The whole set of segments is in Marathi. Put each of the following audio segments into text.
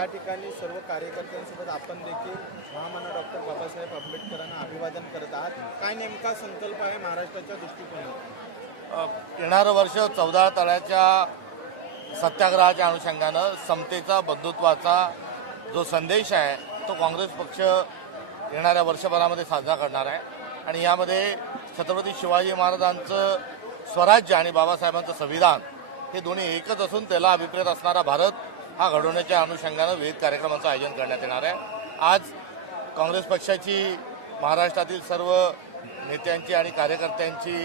या ठिकाणी सर्व कार्यकर्त्यांसोबत आपण देखील महामानव डॉक्टर बाबासाहेब आंबेडकरांना अभिवादन करत आहात. काय नेमका संकल्प आहे महाराष्ट्राच्या दृष्टिकोनातून? येणारं वर्ष 14 तळ्याच्या सत्याग्रहाच्या अनुषंगानं समतेचा बंधुत्वाचा जो संदेश आहे तो काँग्रेस पक्ष येणाऱ्या वर्षभरामध्ये साजरा करणार आहे. आणि यामध्ये छत्रपती शिवाजी महाराजांचं स्वराज्य आणि बाबासाहेबांचं संविधान हे दोन्ही एकच असून त्याला अभिप्रेत असणारा भारत हा घडवण्याच्या अनुषंगानं विविध कार्यक्रमांचं आयोजन करण्यात येणार आहे. आज काँग्रेस पक्षाची महाराष्ट्रातील सर्व नेत्यांची आणि कार्यकर्त्यांची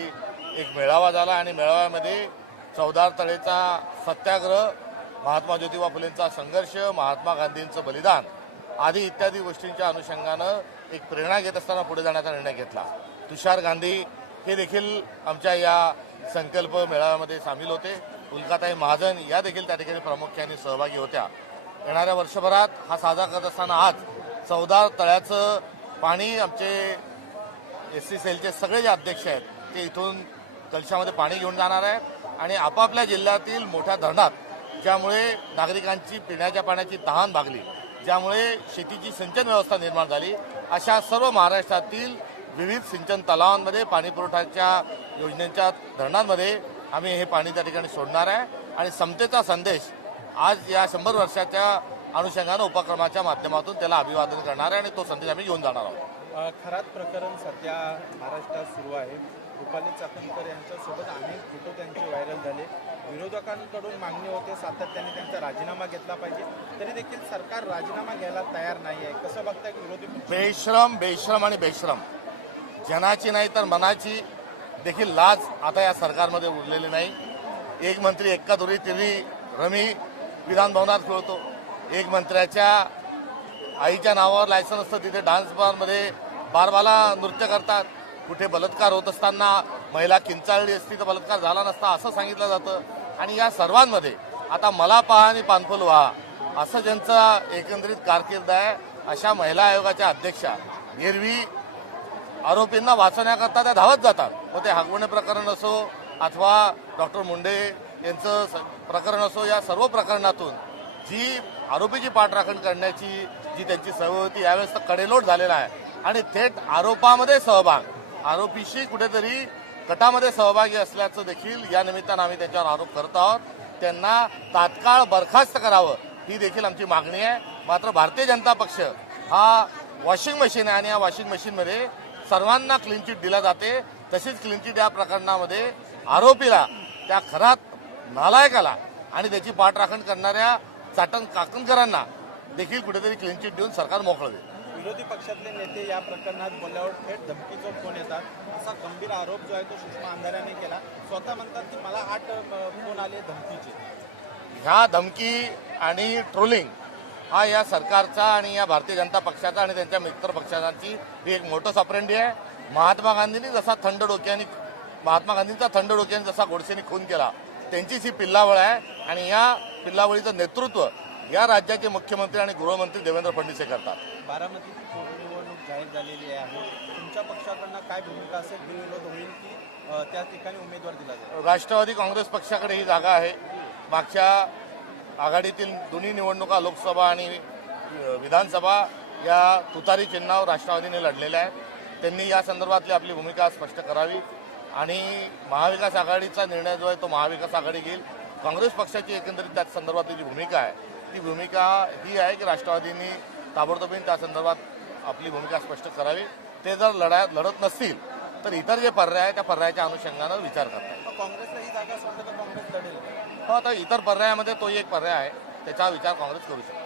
एक मेळावा झाला आणि मेळाव्यामध्ये 14 तळेचा सत्याग्रह, महात्मा ज्योतिबा फुलेंचा संघर्ष, महात्मा गांधींचं बलिदान आदी इत्यादी गोष्टींच्या अनुषंगानं एक प्रेरणा घेत असताना पुढे जाण्याचा निर्णय घेतला. तुषार गांधी हे देखील आमच्या या संकल्प मेळाव्यामध्ये सामील होते. उल्काताई महाजन या देखील त्या ठिकाणी प्रामुख्याने सहभागी होत्या. येणाऱ्या वर्षभरात हा साजरा करत असताना आज 14 तळ्याचं पाणी आमचे SC सेलचे सगळे जे अध्यक्ष आहेत ते इथून कलशामध्ये पाणी घेऊन जाणार आहेत आणि आपापल्या जिल्ह्यातील मोठ्या धरणात ज्यामुळे नागरिकांची पिण्याच्या पाण्याची तहान भागली, ज्यामुळे शेतीची सिंचन व्यवस्था निर्माण झाली, अशा सर्व महाराष्ट्रातील विविध सिंचन तलावांमध्ये पाणीपुरवठ्याच्या योजनेच्या धरणांमध्ये आम्ही हे पाणी त्या ठिकाणी सोडणार आहे. आणि समतेचा संदेश आज या 100 वर्षाच्या अनुषंगानं उपक्रमाच्या माध्यमातून त्याला अभिवादन करणार आहे आणि तो संदेश आम्ही घेऊन जाणार आहोत. खरात प्रकरण सध्या महाराष्ट्रात सुरू आहे. रुपाली चाकणकर यांच्यासोबत अनेक फोटो त्यांचे व्हायरल झाले. विरोधकांकडून मागणी होते सातत्याने त्यांचा राजीनामा घेतला पाहिजे, तरी देखील सरकार राजीनामा घ्यायला तयार नाही आहे. कसं बघताय विरोधी? बेश्रम आणि बेश्रम, जनाची नाही तर मनाची देखील लाज आता या सरकारमध्ये उरलेली नाही. एक मंत्री एक्का दुरी तिरी रमी विधानभवनात खेळतो. एक मंत्र्याच्या आईच्या नावावर लायसन असतं, तिथे डान्स बारमध्ये बारबाला नृत्य करतात. कुठे बलात्कार होत असताना महिला किंचाळली असती तर बलात्कार झाला नसता असं सांगितलं जातं. आणि या सर्वांमध्ये आता मला पहा आणि पानफुल व्हा असं ज्यांचा एकंदरीत कारकीर्द आहे अशा महिला आयोगाच्या अध्यक्षा एरवी आरोपींना वाचवण्याकरता त्या धावत जातात. मग ते हागवणे प्रकरण असो अथवा डॉक्टर मुंडे यांचं प्रकरण असो, या सर्व प्रकरणातून जी आरोपीची पाठराखण करण्याची जी त्यांची सवय होती यावेळेस तर कडेलोट झालेला आहे. आणि थेट आरोपामध्ये सहभाग, आरोपीशी कुठेतरी गटामध्ये सहभागी असल्याचं देखील या निमित्तानं आम्ही त्यांच्यावर आरोप करत आहोत. त्यांना तात्काळ बरखास्त करावं ही देखील आमची मागणी आहे. मात्र भारतीय जनता पक्ष हा वॉशिंग मशीन आहे आणि या वॉशिंग मशीनमध्ये सर्वांना क्लीन चिट दिला जाते. तशीच क्लीन चिट या प्रकरणामध्ये आरोपीला, त्या खरात नालायकाला आणि त्याची पाठराखण करणाऱ्या चाटण काकणकरांना देखील कुठेतरी क्लीन चिट देऊन सरकार मोकळं देईल. विरोधी पक्षातले नेते या प्रकरणात बोलल्यावर थेट धमकीचा फोन येतात, असा गंभीर आरोप जो आहे तो सुषमा अंधाऱ्याने केला. स्वतः म्हणतात की मला 8 फोन आले धमकीचे. ह्या धमकी आणि ट्रोलिंग हा या सरकारचा आणि या भारतीय जनता पक्षाचा आणि त्यांच्या मित्र पक्षांची ही एक मोठं ऑपरेंडी आहे. महात्मा गांधींनी जसा महात्मा गांधींचा थंड डोक्याने जसा गोडसेने खून केला, त्यांचीच ही पिल्लावळ आहे. आणि या पिल्लावळीचं नेतृत्व या राज्याचे मुख्यमंत्री आणि गृहमंत्री देवेंद्र फडणवीस हे करतात. बारामतीची पोटनिवडणूक जाहीर झालेली आहे. तुमच्या पक्षाकडनं काय भूमिका असेल? बिनविरोध होईल की त्या ठिकाणी उमेदवार दिला जाईल? राष्ट्रवादी काँग्रेस पक्षाकडे ही जागा आहे. मागच्या आघाडीतील दोन्ही निवडणुका लोकसभा आणि विधानसभा या तुतारी चिन्हावर राष्ट्रवादीने लढलेल्या आहेत. त्यांनी या संदर्भातली आपली भूमिका स्पष्ट करावी आणि महाविकास आघाडीचा निर्णय जो आहे तो महाविकास आघाडी घेईल. काँग्रेस पक्षाची एकंदरीत त्या संदर्भातली जी भूमिका आहे ती भूमिका ही आहे की राष्ट्रवादींनी ताबडतोबीने त्या संदर्भात आपली भूमिका स्पष्ट करावी. ते जर लढत नसतील तर इतर जे पर्याय आहे त्या पर्यायाच्या अनुषंगानं विचार करतात. काँग्रेसला ही जागा सोडलं तर काँग्रेस लढेल? हो, आता इतर पर्यायामध्ये तो एक पर्याय आहे, त्याचा विचार काँग्रेस करू शकते.